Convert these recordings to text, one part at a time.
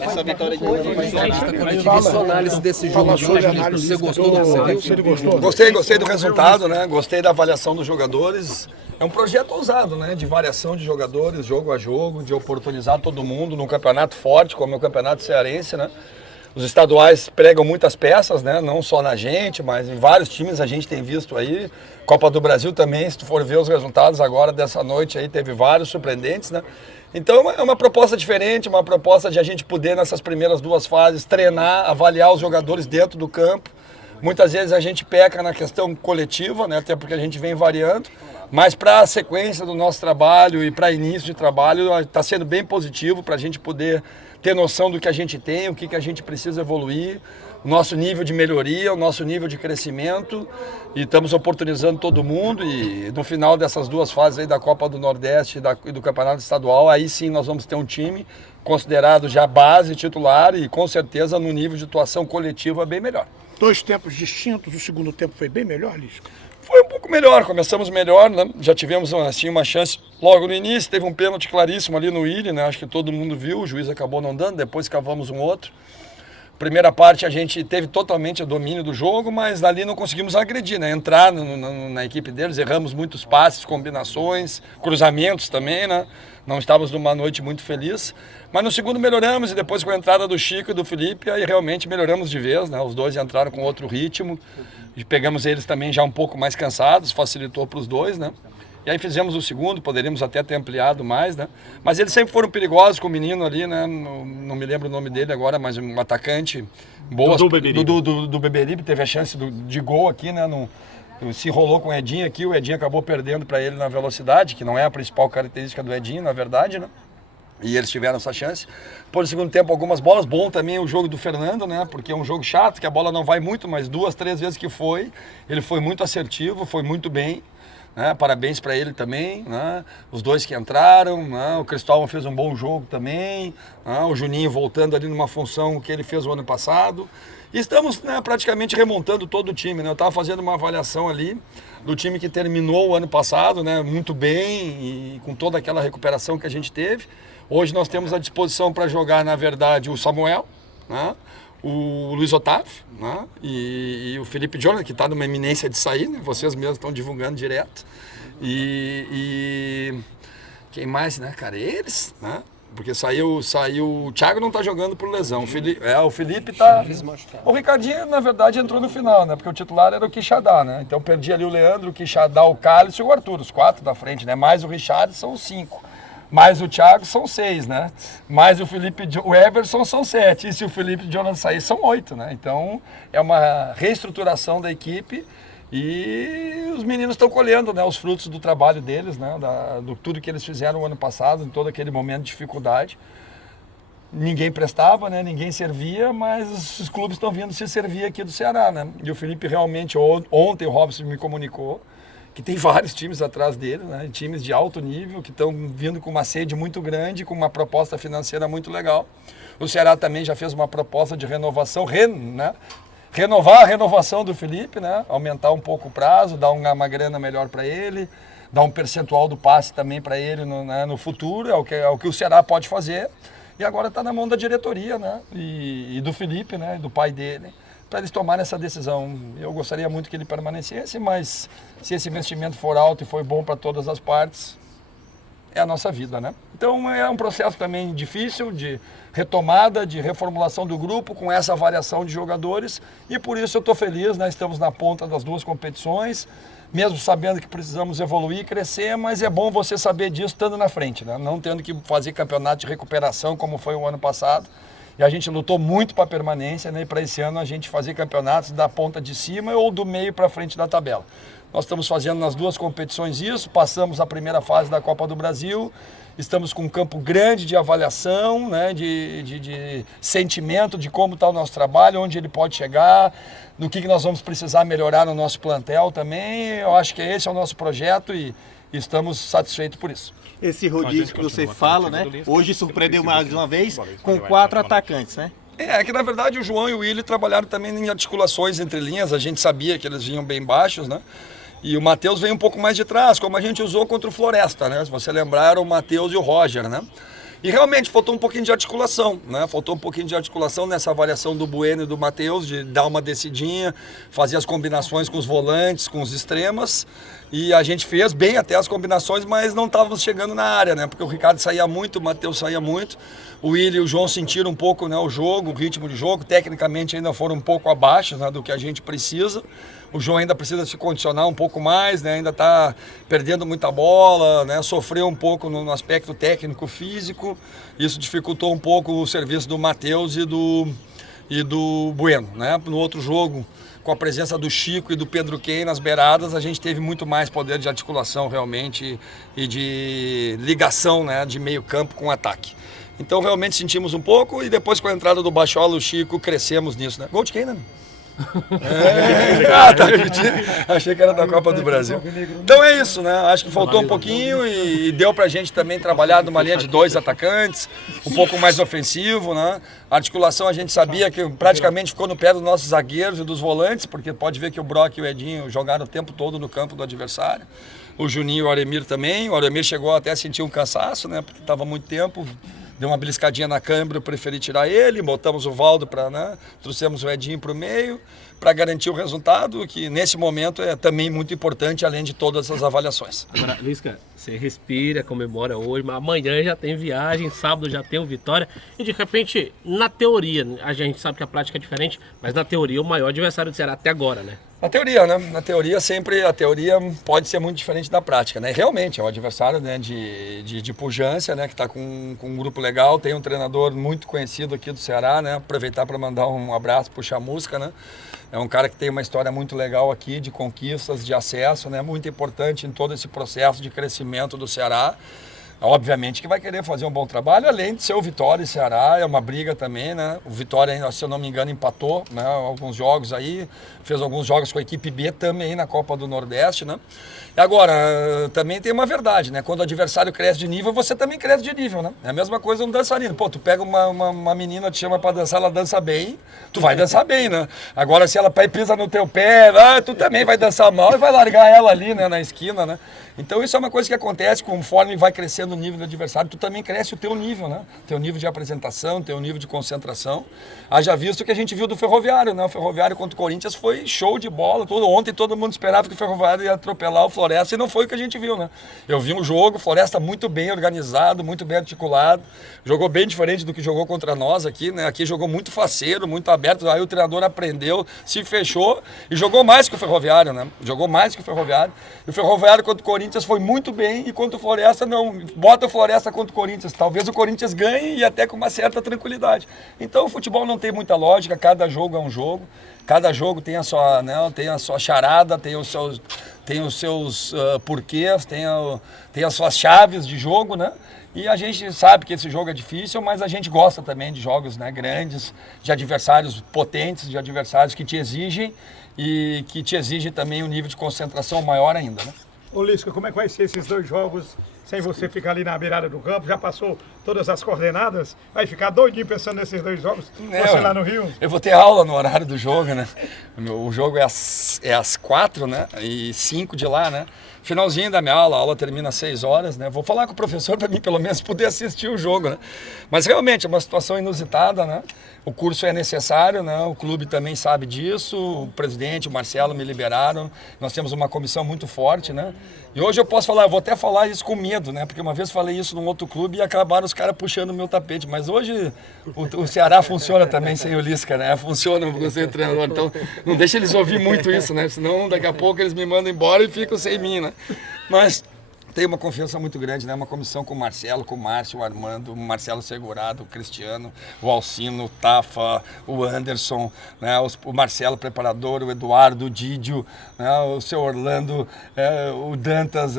Essa vitória de hoje vai ser sua análise desse jogo. Você gostou do que você viu? Gostei do resultado, né? Gostei da avaliação dos jogadores. É um projeto ousado, né? De variação de jogadores, jogo a jogo, de oportunizar todo mundo num campeonato forte, como é o campeonato cearense, né? Os estaduais pregam muitas peças, né? Não só na gente, mas em vários times a gente tem visto aí. Copa do Brasil também, se tu for ver os resultados agora dessa noite aí, teve vários surpreendentes, né? Então é uma proposta diferente, uma proposta de a gente poder nessas primeiras duas fases treinar, avaliar os jogadores dentro do campo. Muitas vezes a gente peca na questão coletiva, né? Até porque a gente vem variando. Mas para a sequência do nosso trabalho e para início de trabalho está sendo bem positivo para a gente poder ter noção do que a gente tem, o que a gente precisa evoluir, o nosso nível de melhoria, o nosso nível de crescimento, e estamos oportunizando todo mundo, e no final dessas duas fases aí da Copa do Nordeste e do Campeonato Estadual, aí sim nós vamos ter um time considerado já base, titular, e com certeza no nível de atuação coletiva bem melhor. Dois tempos distintos, o segundo tempo foi bem melhor, Lisca? Foi um pouco melhor, começamos melhor, né? Já tivemos assim, uma chance logo no início, teve um pênalti claríssimo ali no Willi, né? Acho que todo mundo viu, o juiz acabou não dando, depois cavamos um outro. Primeira parte a gente teve totalmente o domínio do jogo, mas ali não conseguimos agredir, né? Entrar na equipe deles, erramos muitos passes, combinações, cruzamentos também, né? Não estávamos numa noite muito feliz, mas no segundo melhoramos, e depois com a entrada do Chico e do Felipe, aí realmente melhoramos de vez, né? Os dois entraram com outro ritmo, e pegamos eles também já um pouco mais cansados, facilitou para os dois, né? E aí fizemos o segundo, poderíamos até ter ampliado mais, né? Mas eles sempre foram perigosos com o menino ali, né? Não me lembro o nome dele agora, mas um atacante boa. Do Beberibe, teve a chance de gol aqui, né? Se enrolou com o Edinho aqui, o Edinho acabou perdendo para ele na velocidade, que não é a principal característica do Edinho, na verdade, né? E eles tiveram essa chance. Por segundo tempo, algumas bolas. Bom também o jogo do Fernando, né? Porque é um jogo chato, que a bola não vai muito, mas 2, 3 vezes que foi, ele foi muito assertivo, foi muito bem. Né? Parabéns para ele também, né? Os dois que entraram, né? O Cristóvão fez um bom jogo também, né? O Juninho voltando ali numa função que ele fez o ano passado. E estamos, né, praticamente remontando todo o time, né? Eu estava fazendo uma avaliação ali do time que terminou o ano passado, né, muito bem e com toda aquela recuperação que a gente teve. Hoje nós temos à disposição para jogar, na verdade, o Samuel, né? O Luiz Otávio, né? E o Felipe Jonathan, que está numa eminência de sair, né? Vocês mesmos estão divulgando direto. E quem mais, né, cara? Eles, né? Porque saiu, o Thiago não está jogando por lesão, o Felipe está... O Ricardinho, na verdade, entrou no final, né? Porque o titular era o Quixadá, né? Então perdi ali o Leandro, o Quixadá, o Cálice e o Arthur, os 4 da frente, né? Mais o Richard são os 5. Mais o Thiago são 6, né? Mais o Everson são 7. E se o Felipe Jonathan sair, são 8, né? Então é uma reestruturação da equipe e os meninos estão colhendo, né, os frutos do trabalho deles, né? Do tudo que eles fizeram o ano passado, em todo aquele momento de dificuldade. Ninguém prestava, né? Ninguém servia, mas os clubes estão vindo se servir aqui do Ceará, né? E o Felipe realmente, ontem o Robson me comunicou que tem vários times atrás dele, né? Times de alto nível, que estão vindo com uma sede muito grande, com uma proposta financeira muito legal. O Ceará também já fez uma proposta de renovação, né? Renovar a renovação do Felipe, né? Aumentar um pouco o prazo, dar uma grana melhor para ele, dar um percentual do passe também para ele no futuro, é o que o Ceará pode fazer. E agora está na mão da diretoria, né? E do Felipe, né? E do pai dele, para eles tomarem essa decisão. Eu gostaria muito que ele permanecesse, mas se esse investimento for alto e for bom para todas as partes, é a nossa vida, né? Então é um processo também difícil de retomada, de reformulação do grupo, com essa variação de jogadores, e por isso eu estou feliz, né? Estamos na ponta das duas competições, mesmo sabendo que precisamos evoluir e crescer, mas é bom você saber disso estando na frente, né? Não tendo que fazer campeonato de recuperação como foi o ano passado. E a gente lutou muito para a permanência, né? E para esse ano a gente fazer campeonatos da ponta de cima ou do meio para frente da tabela. Nós estamos fazendo nas duas competições isso, passamos a primeira fase da Copa do Brasil, estamos com um campo grande de avaliação, né? de sentimento de como está o nosso trabalho, onde ele pode chegar, no que nós vamos precisar melhorar no nosso plantel também. Eu acho que esse é o nosso projeto e estamos satisfeitos por isso. Esse rodízio que você fala, né? Hoje surpreendeu mais uma vez com 4 atacantes, né? É que na verdade o João e o Willi trabalharam também em articulações entre linhas, a gente sabia que eles vinham bem baixos, né? E o Matheus veio um pouco mais de trás, como a gente usou contra o Floresta, né? Se você lembrar, o Matheus e o Roger, né? E realmente faltou um pouquinho de articulação, né? Faltou um pouquinho de articulação nessa avaliação do Bueno e do Matheus, de dar uma descidinha, fazer as combinações com os volantes, com os extremas. E a gente fez bem até as combinações, mas não estávamos chegando na área, né? Porque o Ricardo saía muito, o Matheus saía muito. O Willi e o João sentiram um pouco, né, o jogo, o ritmo de jogo. Tecnicamente ainda foram um pouco abaixo, né, do que a gente precisa. O João ainda precisa se condicionar um pouco mais, né? Ainda está perdendo muita bola, né? Sofreu um pouco no aspecto técnico físico. Isso dificultou um pouco o serviço do Matheus e do Bueno, né? No outro jogo, com a presença do Chico e do Pedro Quem nas beiradas, a gente teve muito mais poder de articulação realmente e de ligação, né, de meio campo com ataque. Então realmente sentimos um pouco e depois com a entrada do Bachola e o Chico crescemos nisso, né? Gol de quem, né? Tá repetindo. Achei que era da Copa do Brasil. Então é isso, né? Acho que faltou um pouquinho e deu pra gente também trabalhar numa linha de 2 atacantes, um pouco mais ofensivo, né? A articulação a gente sabia que praticamente ficou no pé dos nossos zagueiros e dos volantes, porque pode ver que o Brock e o Edinho jogaram o tempo todo no campo do adversário. O Juninho e o Aremir também. O Aremir chegou até a sentir um cansaço, né? Porque estava muito tempo. Deu uma beliscadinha na câmera, eu preferi tirar ele, botamos o Valdo para, né, trouxemos o Edinho para o meio, para garantir o resultado, que nesse momento é também muito importante, além de todas as avaliações. Agora, Lisca, você respira, comemora hoje, mas amanhã já tem viagem, sábado já tem o Vitória, e de repente, na teoria, a gente sabe que a prática é diferente, mas na teoria o maior adversário do Ceará até agora, né? Na teoria, né? Na teoria sempre, a teoria pode ser muito diferente da prática, né? Realmente é um adversário, né, de pujança, né, que está com um grupo legal, tem um treinador muito conhecido aqui do Ceará, né? Aproveitar para mandar um abraço pro Chamusca, né? É um cara que tem uma história muito legal aqui de conquistas, de acesso, né? Muito importante em todo esse processo de crescimento do Ceará. Obviamente que vai querer fazer um bom trabalho, além de ser o Vitória e Ceará, é uma briga também, né? O Vitória, se eu não me engano, empatou, né, alguns jogos aí, fez alguns jogos com a equipe B também na Copa do Nordeste, né? E agora, também tem uma verdade, né? Quando o adversário cresce de nível, você também cresce de nível, né? É a mesma coisa um dançarino. Pô, tu pega uma menina, te chama pra dançar, ela dança bem, tu vai dançar bem, né? Agora, se ela pisa no teu pé, tu também vai dançar mal e vai largar ela ali, né, na esquina, né? Então isso é uma coisa que acontece conforme vai crescendo o nível do adversário, tu também cresce o teu nível, né? Teu nível de apresentação, teu nível de concentração. Haja visto que a gente viu do Ferroviário, né? O Ferroviário contra o Corinthians foi show de bola. Ontem todo mundo esperava que o Ferroviário ia atropelar o Floresta e não foi o que a gente viu, né? Eu vi um jogo, o Floresta muito bem organizado, muito bem articulado, jogou bem diferente do que jogou contra nós aqui, né? Aqui jogou muito faceiro, muito aberto, aí o treinador aprendeu, se fechou e jogou mais que o Ferroviário, né? Jogou mais que o Ferroviário. E o Ferroviário contra o Corinthians foi muito bem e contra o Floresta não. Bota o Floresta contra o Corinthians. Talvez o Corinthians ganhe e até com uma certa tranquilidade. Então o futebol não tem muita lógica, cada jogo é um jogo. Cada jogo tem a sua, né, tem a sua charada, tem os seus porquês, tem as suas chaves de jogo, né? E a gente sabe que esse jogo é difícil, mas a gente gosta também de jogos, né, grandes, de adversários potentes, de adversários que te exigem e que te exigem também um nível de concentração maior ainda, né? Ô Lisca, como é que vai ser esses dois jogos sem você ficar ali na beirada do campo? Já passou todas as coordenadas? Vai ficar doidinho pensando nesses dois jogos? Você lá no Rio? Eu vou ter aula no horário do jogo, né? O jogo é às 4, né? E 5 de lá, né? Finalzinho da minha aula, a aula termina às 6 horas, né? Vou falar com o professor para mim pelo menos poder assistir o jogo, né? Mas realmente é uma situação inusitada, né? O curso é necessário, né? O clube também sabe disso, o presidente, o Marcelo me liberaram, nós temos uma comissão muito forte, né? E hoje eu posso falar, eu vou até falar isso com medo, né? Porque uma vez falei isso num outro clube e acabaram os caras puxando o meu tapete, mas hoje o Ceará funciona também sem o Lisca, né? Funciona sem o treinador, então não deixa eles ouvir muito isso, né? Senão daqui a pouco eles me mandam embora e ficam sem mim, né? Mas tem uma confiança muito grande, né? Uma comissão com o Marcelo, com o Márcio, o Armando, o Marcelo Segurado, o Cristiano, o Alcino, o Tafa, o Anderson, né? O Marcelo preparador, o Eduardo, o Didio, né? O seu Orlando, o Dantas,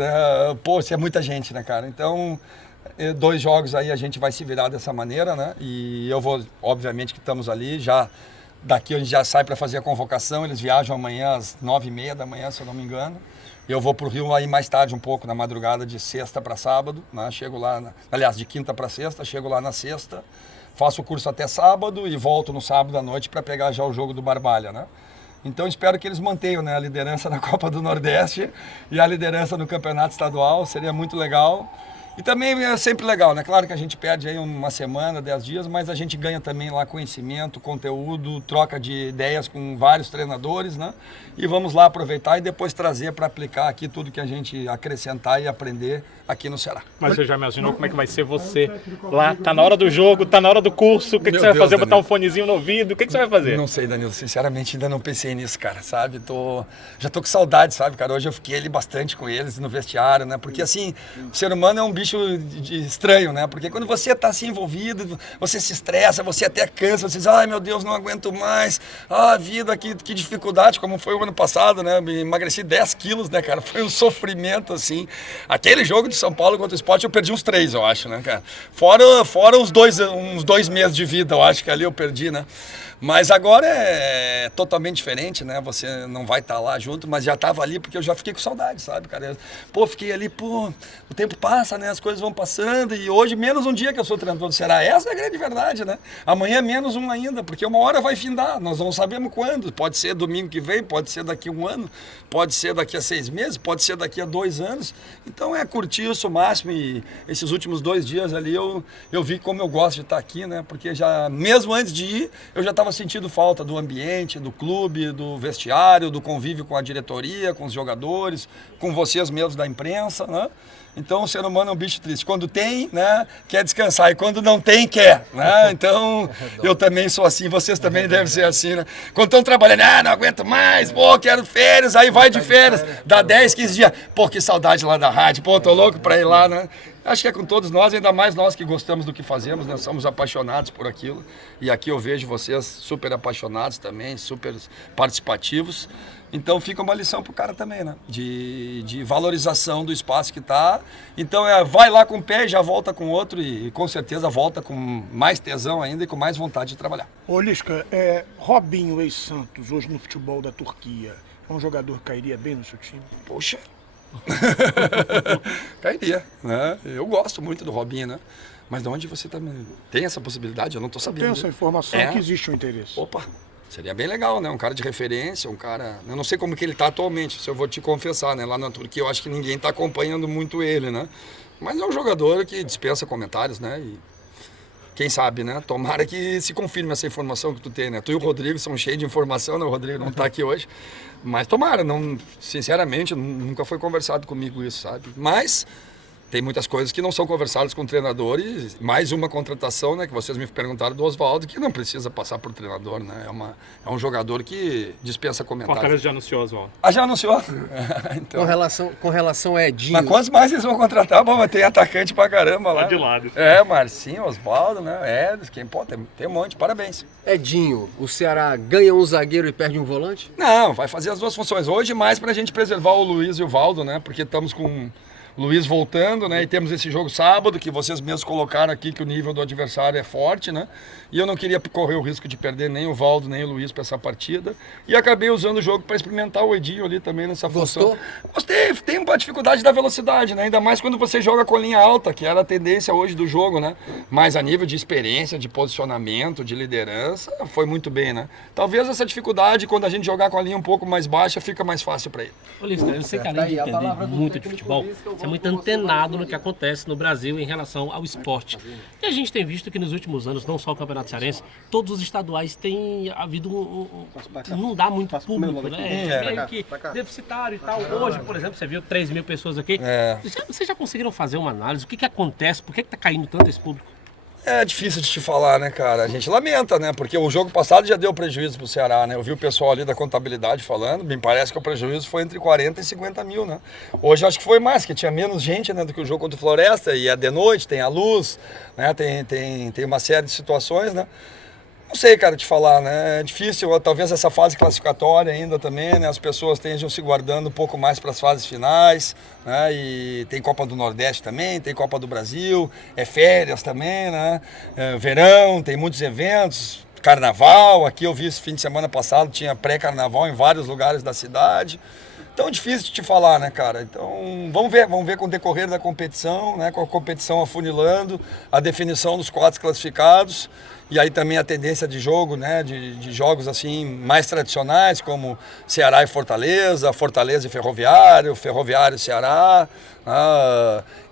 pô, é muita gente, né, cara? Então, 2 jogos aí a gente vai se virar dessa maneira, né? E eu vou, obviamente que estamos ali, já daqui a gente já sai para fazer a convocação, eles viajam amanhã às 9h30 da manhã, se eu não me engano. Eu vou para o Rio aí mais tarde um pouco, na madrugada de sexta para sábado, né? Chego lá, aliás, de quinta para sexta, chego lá na sexta, faço o curso até sábado e volto no sábado à noite para pegar já o jogo do Barbalha, né? Então espero que eles mantenham, né, a liderança na Copa do Nordeste e a liderança no Campeonato Estadual, seria muito legal. E também é sempre legal, né? Claro que a gente perde aí uma semana, 10 dias, mas a gente ganha também lá conhecimento, conteúdo, troca de ideias com vários treinadores, né? E vamos lá aproveitar e depois trazer para aplicar aqui tudo que a gente acrescentar e aprender aqui no Ceará. Mas você já imaginou como é que vai ser você lá? Tá na hora do jogo, tá na hora do curso, o que, que você vai fazer? Deus, Botar um fonezinho no ouvido, o que, que você vai fazer? Não sei, Danilo, sinceramente ainda não pensei nisso, cara, sabe? Já tô com saudade, sabe, cara? Hoje eu fiquei ali bastante com eles no vestiário, né? Porque assim, o ser humano é um bicho estranho, né? Porque quando você tá assim envolvido, você se estressa, você até cansa, você diz, ai meu Deus, não aguento mais, vida, que dificuldade, como foi o ano passado, né? Me emagreci 10 quilos, né, cara? Foi um sofrimento, assim. Aquele jogo de São Paulo contra o Sport, eu perdi uns 3, eu acho, né, cara? Fora uns 2 meses de vida, eu acho que ali eu perdi, né? Mas agora é totalmente diferente, né? Você não vai estar lá junto, mas já estava ali porque eu já fiquei com saudade, sabe, cara? Fiquei ali, o tempo passa, né? As coisas vão passando e hoje menos um dia que eu sou treinador do Ceará. Essa é a grande verdade, né? Amanhã menos um ainda, porque uma hora vai findar, nós não sabemos quando. Pode ser domingo que vem, pode ser daqui a 1 ano, pode ser daqui a 6 meses, pode ser daqui a 2 anos. Então é curtir isso o máximo e esses últimos 2 dias ali eu vi como eu gosto de estar aqui, né? Porque já, mesmo antes de ir, eu já estava sentindo falta do ambiente, do clube, do vestiário, do convívio com a diretoria, com os jogadores, com vocês mesmos da imprensa, né? Então o ser humano é um bicho triste. Quando tem, né, quer descansar, e quando não tem, quer, né? Então eu também sou assim, vocês também devem ser assim, né? Quando estão trabalhando, não aguento mais, quero férias, aí vai de férias, dá 10, 15 dias, que saudade lá da rádio, tô louco pra ir lá, né? Acho que é com todos nós, ainda mais nós que gostamos do que fazemos, nós somos apaixonados por aquilo. E aqui eu vejo vocês super apaixonados também, super participativos. Então fica uma lição pro cara também, né? De valorização do espaço que tá. Então vai lá com um pé e já volta com outro e com certeza volta com mais tesão ainda e com mais vontade de trabalhar. Ô Lisca, Robinho, ex-Santos, hoje no futebol da Turquia, é um jogador que cairia bem no seu time? Poxa, cairia, né? Eu gosto muito do Robinho, né? Mas de onde você também tem essa possibilidade? Eu não tô sabendo. Tem essa informação que existe um interesse. Opa, seria bem legal, né? Um cara de referência, um cara... Eu não sei como que ele tá atualmente, se eu vou te confessar, né? Lá na Turquia eu acho que ninguém tá acompanhando muito ele, né? Mas é um jogador que dispensa comentários, né? E quem sabe, né? Tomara que se confirme essa informação que tu tem, né? Tu e o Rodrigo são cheios de informação, né? O Rodrigo não tá aqui hoje. Mas tomara, não, sinceramente, nunca foi conversado comigo isso, sabe? Mas tem muitas coisas que não são conversadas com o treinador e mais uma contratação, né? Que vocês me perguntaram do Oswaldo, que não precisa passar por treinador, né? É um jogador que dispensa comentários. Fortaleza já anunciou, Oswaldo. Ah, já anunciou? Então. Com relação a Edinho... Mas quantos mais eles vão contratar? Bom, tem atacante pra caramba lá. Tá de lado. Marcinho, Oswaldo, né? Tem um monte, parabéns. Edinho, o Ceará ganha um zagueiro e perde um volante? Não, vai fazer as duas funções. Hoje mais pra gente preservar o Luiz e o Valdo, né? Porque estamos com o Luiz voltando, né? E temos esse jogo sábado, que vocês mesmos colocaram aqui, que o nível do adversário é forte, né? E eu não queria correr o risco de perder nem o Valdo, nem o Luiz para essa partida. E acabei usando o jogo para experimentar o Edinho ali também nessa função. Gostou? Gostei, tem uma dificuldade da velocidade, né? Ainda mais quando você joga com a linha alta, que era a tendência hoje do jogo, né? Mas a nível de experiência, de posicionamento, de liderança, foi muito bem, né? Talvez essa dificuldade, quando a gente jogar com a linha um pouco mais baixa, fica mais fácil para ele. Ô, Lisca, eu sei que além de entender muito de futebol, você é muito antenado no que acontece no Brasil em relação ao esporte. E a gente tem visto que nos últimos anos, não só o Campeonato Cearense, todos os estaduais têm havido não dá muito público, né? Meio que deficitário e tal. Hoje, por exemplo, você viu 3 mil pessoas aqui. Vocês já conseguiram fazer uma análise? O que acontece? Por que tá caindo tanto esse público? É difícil de te falar, né, cara? A gente lamenta, né? Porque o jogo passado já deu prejuízo pro Ceará, né? Eu vi o pessoal ali da contabilidade falando, me parece que o prejuízo foi entre 40 e 50 mil, né? Hoje acho que foi mais, que tinha menos gente, né, do que o jogo contra o Floresta, e é de noite, tem a luz, né? Tem uma série de situações, né? Não sei, cara, te falar, né? É difícil, talvez essa fase classificatória ainda também, né? As pessoas estejam se guardando um pouco mais para as fases finais, né? E tem Copa do Nordeste também, tem Copa do Brasil, férias também, né? Verão, tem muitos eventos, carnaval, aqui eu vi esse fim de semana passado, tinha pré-carnaval em vários lugares da cidade. Tão difícil de te falar, né, cara? Então, vamos ver com o decorrer da competição, né, com a competição afunilando, a definição dos 4 classificados, e aí também a tendência de jogo, né, de jogos assim mais tradicionais, como Ceará e Fortaleza, Fortaleza e Ferroviário, Ferroviário e Ceará,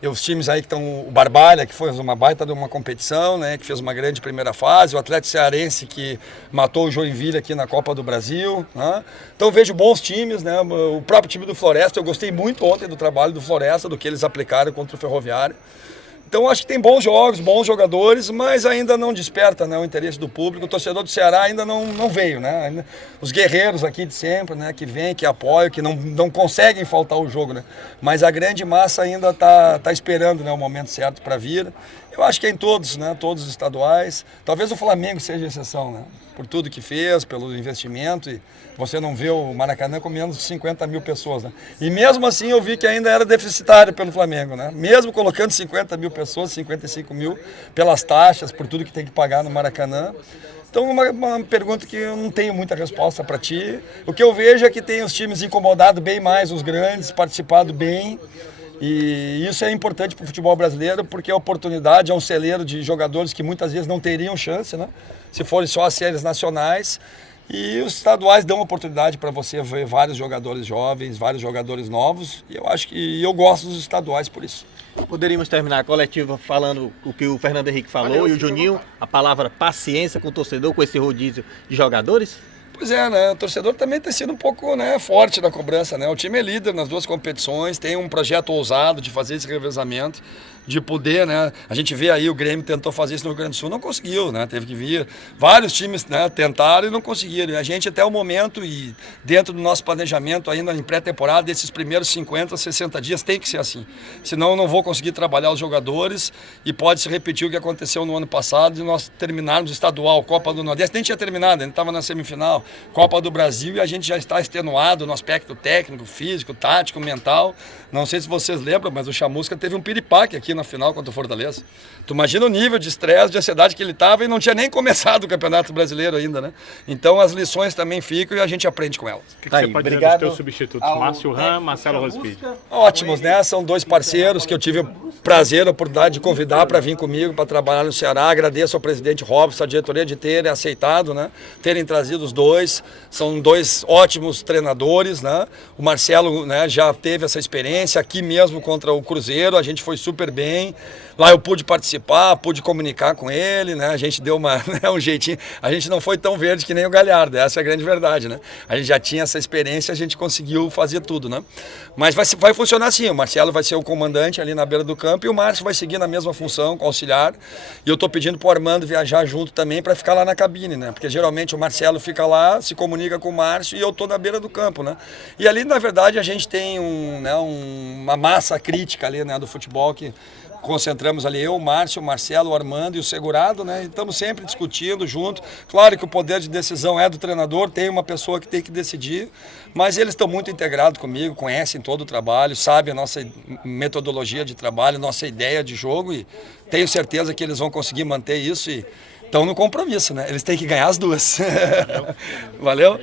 e os times aí que estão, o Barbalha, que foi uma baita de uma competição, né, que fez uma grande primeira fase, o Atlético Cearense, que matou o Joinville aqui na Copa do Brasil, né? Então vejo bons times, né, o próprio time do Floresta, eu gostei muito ontem do trabalho do Floresta, do que eles aplicaram contra o Ferroviário. Então acho que tem bons jogos, bons jogadores, mas ainda não desperta, né, o interesse do público. O torcedor do Ceará ainda não veio, né? Os guerreiros aqui de sempre, né, que vêm, que apoiam, que não conseguem faltar o jogo, né? Mas a grande massa ainda tá esperando, né, o momento certo para vir. Eu acho que é em todos, né, todos os estaduais. Talvez o Flamengo seja exceção, né? Por tudo que fez, pelo investimento, e você não vê o Maracanã com menos de 50 mil pessoas, né? E mesmo assim eu vi que ainda era deficitário pelo Flamengo, né? Mesmo colocando 50 mil pessoas, 55 mil, pelas taxas, por tudo que tem que pagar no Maracanã. Então, uma pergunta que eu não tenho muita resposta para ti. O que eu vejo é que tem os times incomodado bem mais, os grandes, participado bem. E isso é importante para o futebol brasileiro, porque a oportunidade é um celeiro de jogadores que muitas vezes não teriam chance, né? Se forem só as séries nacionais. E os estaduais dão oportunidade para você ver vários jogadores jovens, vários jogadores novos. E eu acho que eu gosto dos estaduais por isso. Poderíamos terminar a coletiva falando o que o Fernando Henrique falou e o Juninho, a palavra paciência com o torcedor, com esse rodízio de jogadores? Pois é, né? O torcedor também tem sido um pouco, né, forte na cobrança, né? O time é líder nas 2 competições, tem um projeto ousado de fazer esse revezamento, de poder, né? A gente vê aí o Grêmio tentou fazer isso no Rio Grande do Sul, não conseguiu, né? Teve que vir. Vários times, né, tentaram e não conseguiram. E a gente até o momento e dentro do nosso planejamento ainda em pré-temporada, desses primeiros 50, 60 dias tem que ser assim. Senão eu não vou conseguir trabalhar os jogadores e pode se repetir o que aconteceu no ano passado de nós terminarmos o estadual, Copa do Nordeste, nem tinha terminado, a gente estava na semifinal, Copa do Brasil e a gente já está extenuado no aspecto técnico, físico, tático, mental. Não sei se vocês lembram, mas o Chamusca teve um piripaque aqui na final contra o Fortaleza. Tu imagina o nível de estresse, de ansiedade que ele estava e não tinha nem começado o Campeonato Brasileiro ainda, né? Então as lições também ficam e a gente aprende com elas. O que você pode dizer dos teus substitutos, Márcio Ram, Marcelo Rospídio? Ótimos, né? São 2 parceiros que eu tive o prazer, a oportunidade de convidar para vir comigo, para trabalhar no Ceará. Agradeço ao presidente Robson, a diretoria de terem aceitado, né? Terem trazido os 2. São 2 ótimos treinadores, né? O Marcelo, né, já teve essa experiência aqui mesmo contra o Cruzeiro, a gente foi super bem. Lá eu pude participar, pude comunicar com ele, né? A gente deu um jeitinho. A gente não foi tão verde que nem o Galhardo, essa é a grande verdade, né? A gente já tinha essa experiência, a gente conseguiu fazer tudo, né? Mas vai funcionar assim, o Marcelo vai ser o comandante ali na beira do campo e o Márcio vai seguir na mesma função, com auxiliar. E eu tô pedindo pro Armando viajar junto também para ficar lá na cabine, né? Porque geralmente o Marcelo fica lá, se comunica com o Márcio e eu tô na beira do campo, né? E ali, na verdade, a gente tem uma massa crítica ali, né, do futebol que concentramos ali eu, o Márcio, o Marcelo, o Armando e o Segurado, né? Estamos sempre discutindo junto. Claro que o poder de decisão é do treinador, tem uma pessoa que tem que decidir, mas eles estão muito integrados comigo, conhecem todo o trabalho, sabem a nossa metodologia de trabalho, nossa ideia de jogo e tenho certeza que eles vão conseguir manter isso e estão no compromisso, né? Eles têm que ganhar as 2. Valeu?